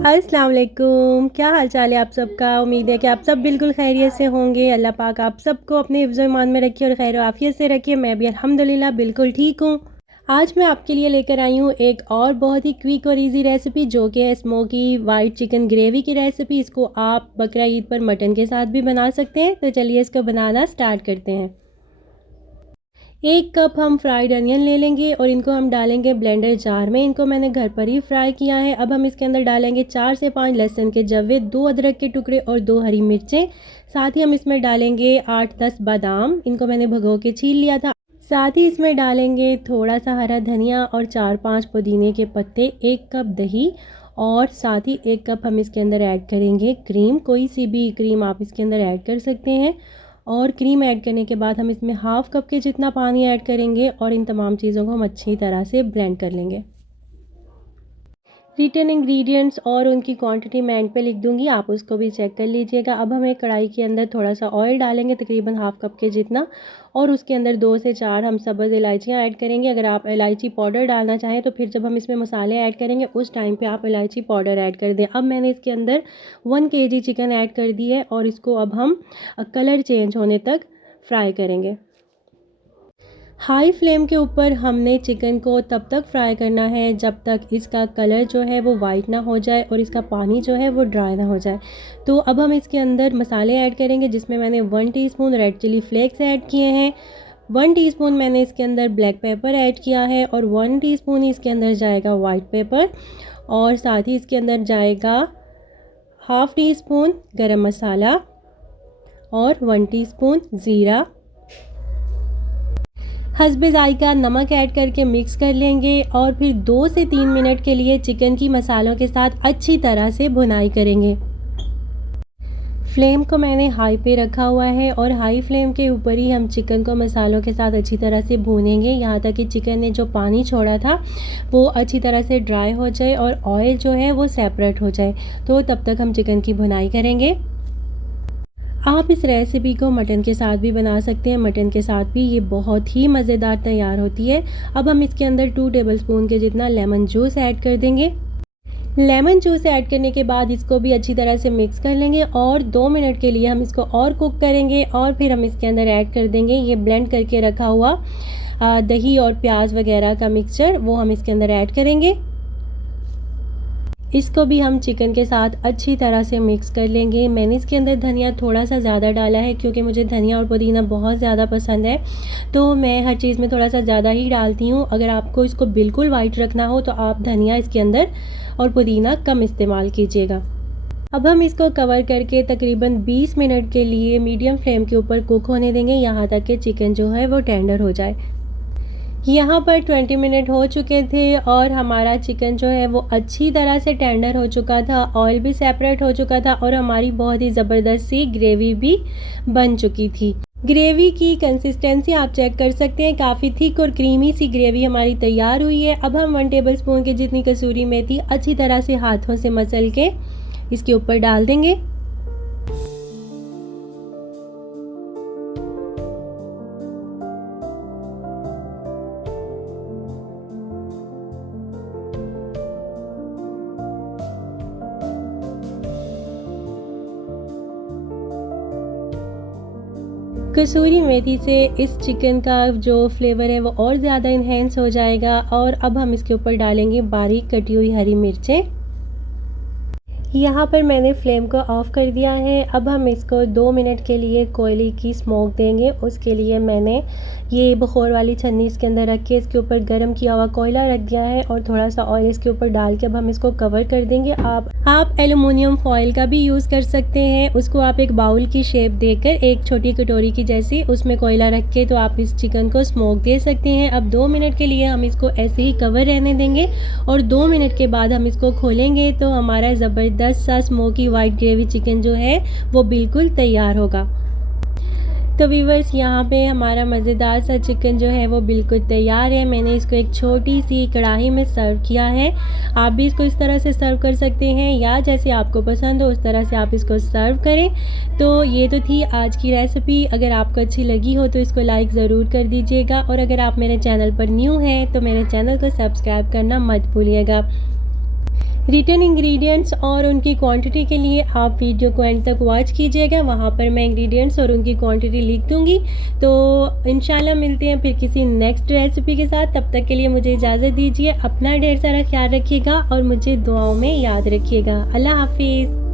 अस्सलाम वालेकुम, क्या हाल चाल है आप सबका। उम्मीद है कि आप सब बिल्कुल खैरियत से होंगे। अल्लाह पाक आप सबको अपने हिफ्ज़ ईमान में रखे और खैर आफियत से रखे। मैं भी अल्हम्दुलिल्लाह बिल्कुल ठीक हूँ। आज मैं आपके लिए लेकर आई हूँ एक और बहुत ही क्विक और इजी रेसिपी, जो कि है स्मोकी वाइट चिकन ग्रेवी की रेसिपी। इसको आप बकरा ईद पर मटन के साथ भी बना सकते हैं। तो चलिए इसको बनाना स्टार्ट करते हैं। 1 कप हम फ्राइड अनियन ले लेंगे और इनको हम डालेंगे ब्लेंडर जार में। इनको मैंने घर पर ही फ्राई किया है। अब हम इसके अंदर डालेंगे 4 से 5 लहसुन के जवे, 2 अदरक के टुकड़े और 2 हरी मिर्चें। साथ ही हम इसमें डालेंगे 8-10 बादाम, इनको मैंने भिगो के छील लिया था। साथ ही इसमें डालेंगे थोड़ा सा हरा धनिया और 4-5 पुदीने के पत्ते, 1 कप दही और साथ ही 1 कप हम इसके अंदर ऐड करेंगे क्रीम। कोई सी भी क्रीम आप इसके अंदर ऐड कर सकते हैं। और क्रीम ऐड करने के बाद हम इसमें हाफ़ कप के जितना पानी ऐड करेंगे और इन तमाम चीज़ों को हम अच्छी तरह से ब्लेंड कर लेंगे। रिटन इंग्रेडिएंट्स और उनकी क्वांटिटी मैं एंड पे लिख दूंगी, आप उसको भी चेक कर लीजिएगा। अब हम एक कढ़ाई के अंदर थोड़ा सा ऑयल डालेंगे, तकरीबन हाफ़ कप के जितना, और उसके अंदर 2 से 4 हम सब्ज़ इलायचियाँ ऐड करेंगे। अगर आप इलायची पाउडर डालना चाहें तो फिर जब हम इसमें मसाले ऐड करेंगे उस टाइम पे आप इलायची पाउडर ऐड कर दें। अब मैंने इसके अंदर 1 केजी चिकन ऐड कर दी है और इसको अब हम कलर चेंज होने तक फ्राई करेंगे। हाई फ्लेम के ऊपर हमने चिकन को तब तक फ्राई करना है जब तक इसका कलर जो है वो वाइट ना हो जाए और इसका पानी जो है वो ड्राई ना हो जाए। तो अब हम इसके अंदर मसाले ऐड करेंगे, जिसमें मैंने 1 teaspoon red chilli flakes add किए हैं, 1 टीस्पून मैंने इसके अंदर ब्लैक पेपर ऐड किया है और 1 टीस्पून इसके अंदर जाएगा वाइट पेपर और साथ ही इसके अंदर जाएगा हाफ़ टी स्पून गरम मसाला और 1 टीस्पून ज़ीरा। हस्बे ज़ायक़ा नमक ऐड करके मिक्स कर लेंगे और फिर 2 से 3 मिनट के लिए चिकन की मसालों के साथ अच्छी तरह से भुनाई करेंगे। फ्लेम को मैंने हाई पे रखा हुआ है और हाई फ्लेम के ऊपर ही हम चिकन को मसालों के साथ अच्छी तरह से भूनेंगे, यहाँ तक कि चिकन ने जो पानी छोड़ा था वो अच्छी तरह से ड्राई हो जाए और ऑयल जो है वो सेपरेट हो जाए। तो तब तक हम चिकन की भुनाई करेंगे। आप इस रेसिपी को मटन के साथ भी बना सकते हैं, मटन के साथ भी ये बहुत ही मज़ेदार तैयार होती है। अब हम इसके अंदर 2 टेबलस्पून के जितना लेमन जूस ऐड कर देंगे। लेमन जूस ऐड करने के बाद इसको भी अच्छी तरह से मिक्स कर लेंगे और 2 मिनट के लिए हम इसको और कुक करेंगे और फिर हम इसके अंदर ऐड कर देंगे ये ब्लेंड करके रखा हुआ दही और प्याज वगैरह का मिक्सचर, वो हम इसके अंदर ऐड करेंगे। इसको भी हम चिकन के साथ अच्छी तरह से मिक्स कर लेंगे। मैंने इसके अंदर धनिया थोड़ा सा ज़्यादा डाला है क्योंकि मुझे धनिया और पुदीना बहुत ज़्यादा पसंद है, तो मैं हर चीज़ में थोड़ा सा ज़्यादा ही डालती हूँ। अगर आपको इसको बिल्कुल वाइट रखना हो तो आप धनिया इसके अंदर और पुदीना कम इस्तेमाल कीजिएगा। अब हम इसको कवर करके तकरीबन 20 मिनट के लिए मीडियम फ्लेम के ऊपर कुक होने देंगे, यहाँ तक कि चिकन जो है वो टेंडर हो जाए। यहाँ पर 20 मिनट हो चुके थे और हमारा चिकन जो है वो अच्छी तरह से टेंडर हो चुका था, ऑयल भी सेपरेट हो चुका था और हमारी बहुत ही ज़बरदस्त सी ग्रेवी भी बन चुकी थी। ग्रेवी की कंसिस्टेंसी आप चेक कर सकते हैं, काफ़ी थिक और क्रीमी सी ग्रेवी हमारी तैयार हुई है। अब हम 1 टेबलस्पून के जितनी कसूरी मेथी अच्छी तरह से हाथों से मसल के इसके ऊपर डाल देंगे। कसूरी मेथी से इस चिकन का जो फ्लेवर है वो और ज़्यादा इन्हेंस हो जाएगा। और अब हम इसके ऊपर डालेंगे बारीक कटी हुई हरी मिर्चें। यहाँ पर मैंने फ्लेम को ऑफ़ कर दिया है। अब हम इसको 2 मिनट के लिए कोयले की स्मोक देंगे। उसके लिए मैंने ये बखोर वाली छन्नी इसके अंदर रख के इसके ऊपर गर्म किया हुआ कोयला रख दिया है और थोड़ा सा ऑयल इसके ऊपर डाल के अब हम इसको कवर कर देंगे। आप एलुमिनियम फॉयल का भी यूज़ कर सकते हैं। उसको आप एक बाउल की शेप देकर एक छोटी कटोरी की जैसी उसमें कोयला रख के तो आप इस चिकन को स्मोक दे सकते हैं। अब 2 मिनट के लिए हम इसको ऐसे ही कवर रहने देंगे और 2 मिनट के बाद हम इसको खोलेंगे तो हमारा ज़बरदस्त सा स्मोकी वाइट ग्रेवी चिकन जो है वो बिल्कुल तैयार होगा। तो व्यूअर्स, यहाँ पे हमारा मज़ेदार सा चिकन जो है वो बिल्कुल तैयार है। मैंने इसको एक छोटी सी कढ़ाई में सर्व किया है। आप भी इसको इस तरह से सर्व कर सकते हैं या जैसे आपको पसंद हो उस तरह से आप इसको सर्व करें। तो ये तो थी आज की रेसिपी। अगर आपको अच्छी लगी हो तो इसको लाइक ज़रूर कर दीजिएगा और अगर आप मेरे चैनल पर न्यू हैं तो मेरे चैनल को सब्सक्राइब करना मत भूलिएगा। रिटर्न इंग्रेडिएंट्स और उनकी क्वांटिटी के लिए आप वीडियो को एंड तक वॉच कीजिएगा, वहाँ पर मैं इंग्रेडिएंट्स और उनकी क्वांटिटी लिख दूँगी। तो इंशाल्लाह मिलते हैं फिर किसी नेक्स्ट रेसिपी के साथ, तब तक के लिए मुझे इजाज़त दीजिए। अपना ढेर सारा ख्याल रखिएगा और मुझे दुआओं में याद रखिएगा। अल्लाह हाफिज़।